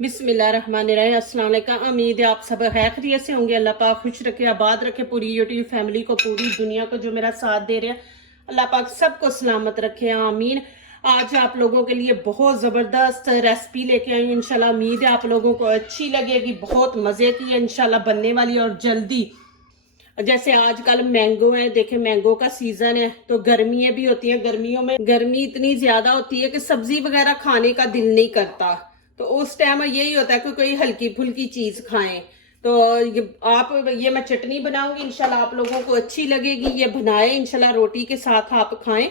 बिस्मिल्लाहिर्रहमानिर्रहीम। अस्सलाम वालेकुम। उम्मीद है आप सब खैरियत से होंगे। अल्लाह पाक खुश रखे, आबाद रखे पूरी यूट्यूब फैमिली को, पूरी दुनिया को जो मेरा साथ दे रहे हैं। अल्लाह पाक सबको सलामत रखे, आमीन। आज आप लोगों के लिए बहुत ज़बरदस्त रेसिपी लेके आई हूँ। इंशाल्लाह उम्मीद है आप लोगों को अच्छी लगेगी। बहुत मज़े की है इंशाल्लाह बनने वाली और जल्दी। जैसे आजकल मैंगो है, देखे मैंगो का सीजन है तो गर्मियां भी होती हैं। गर्मियों में गर्मी इतनी ज्यादा होती है कि सब्जी वगैरह खाने का दिल नहीं करता। तो उस टाइम यही होता है कि कोई हल्की फुल्की चीज खाएं। तो ये मैं चटनी बनाऊंगी, इंशाल्लाह आप लोगों को अच्छी लगेगी। ये बनाए इंशाल्लाह रोटी के साथ आप खाएं।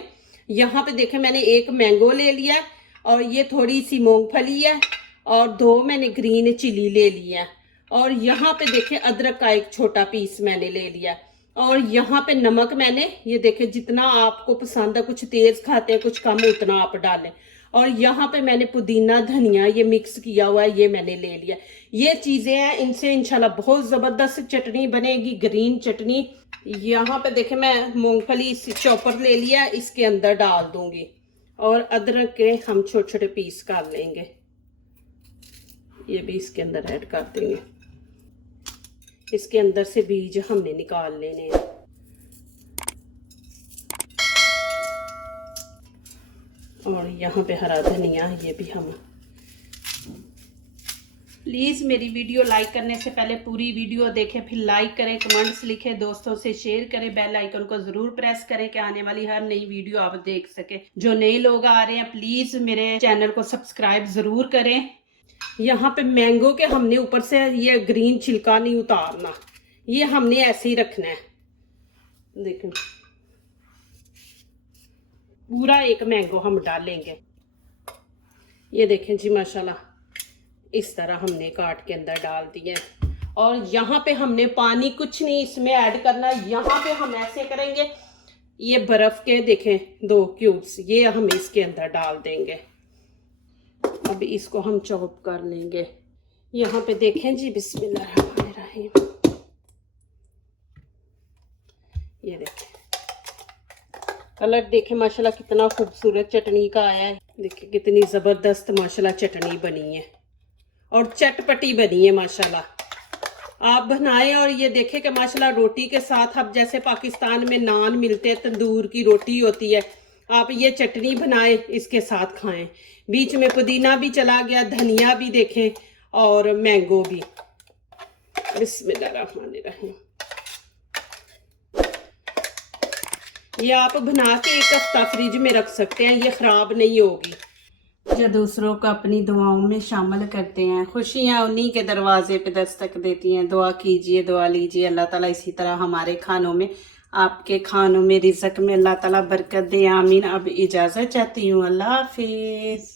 यहाँ पे देखे मैंने एक मैंगो ले लिया है, और ये थोड़ी सी मूंगफली है, और 2 मैंने ग्रीन चिली ले लिया है, और यहाँ पे देखे अदरक का एक छोटा पीस मैंने ले लिया, और यहाँ पे नमक मैंने ये देखे जितना आपको पसंद है, कुछ तेज खाते हैं कुछ कम, उतना आप डालें। और यहाँ पे मैंने पुदीना धनिया ये मिक्स किया हुआ है, ये मैंने ले लिया। ये चीजें हैं, इनसे इंशाल्लाह बहुत जबरदस्त चटनी बनेगी, ग्रीन चटनी। यहाँ पे देखे मैं मूंगफली चॉपर ले लिया, इसके अंदर डाल दूंगी, और अदरक के हम छोटे छोटे पीस कर लेंगे, ये भी इसके अंदर ऐड कर देंगे। इसके अंदर से बीज हमने निकाल लेने हैं। और यहाँ पे हरा धनिया, ये भी हम। प्लीज़ मेरी वीडियो लाइक करने से पहले पूरी वीडियो देखें, फिर लाइक करें, कमेंट्स लिखें, दोस्तों से शेयर करें, बेल आइकन को ज़रूर प्रेस करें कि आने वाली हर नई वीडियो आप देख सकें। जो नए लोग आ रहे हैं प्लीज़ मेरे चैनल को सब्सक्राइब ज़रूर करें। यहाँ पे मैंगो के हमने ऊपर से ये ग्रीन छिलका नहीं उतारना, ये हमने ऐसे ही रखना है। देखो पूरा एक मैंगो हम डालेंगे। ये देखें जी माशाल्लाह, इस तरह हमने काट के अंदर डाल दिए। और यहाँ पे हमने पानी कुछ नहीं इसमें ऐड करना। यहाँ पे हम ऐसे करेंगे, ये बर्फ के देखें 2 क्यूब्स, ये हम इसके अंदर डाल देंगे। अब इसको हम चॉप कर लेंगे। यहाँ पे देखें जी, बिस्मिल्लाहिर्रहमानिर्रहीम, ये देखें कलर देखें माशाल्लाह कितना खूबसूरत चटनी का आया है। देखिए कितनी ज़बरदस्त माशाल्लाह चटनी बनी है, और चटपटी बनी है माशाल्लाह। आप बनाएं, और ये देखें कि माशाल्लाह रोटी के साथ, अब जैसे पाकिस्तान में नान मिलते हैं, तंदूर की रोटी होती है, आप ये चटनी बनाएं इसके साथ खाएं। बीच में पुदीना भी चला गया, धनिया भी देखें, और मैंगो भी। बिस्मिल्लाहिर्रहमानिर्रहीम। ये आप बना के 1 हफ्ता फ्रिज में रख सकते हैं, ये ख़राब नहीं होगी। जो दूसरों को अपनी दुआओं में शामिल करते हैं, खुशियाँ उन्हीं के दरवाजे पे दस्तक देती हैं। दुआ कीजिए, दुआ लीजिए, अल्लाह ताला इसी तरह हमारे खानों में, आपके खानों में, रिज़्क़ में अल्लाह ताला बरकत दे, आमीन। अब इजाज़त चाहती हूँ, अल्लाह हाफिज़।